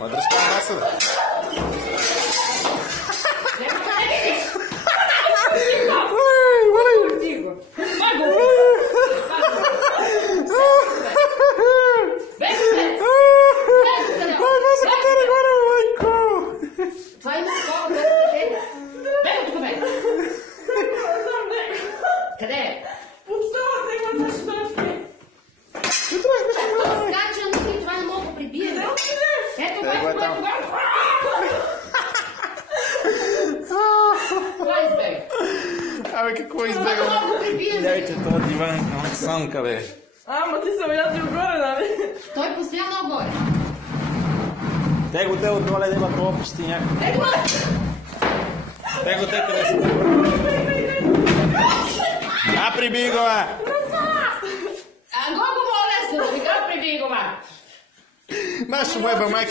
Ma дръж тази маса, бе. Това има такова, което те... Бего тук, бе! Къде е? Под столата има неща. Това скача, това не мога да прибие. Ето, бе! Това избега. Абе, какво избега? Яйте, това диван е Оксанка, бе. Ама ти се уязил горе, нали? Той постоянно горе. Те го те отдоле да има това пустиняк. Ето! Те го те къде си. А, прибий го, бе! Колко му е лесно, така прибий го, бе! Нашо му е, бе, майка.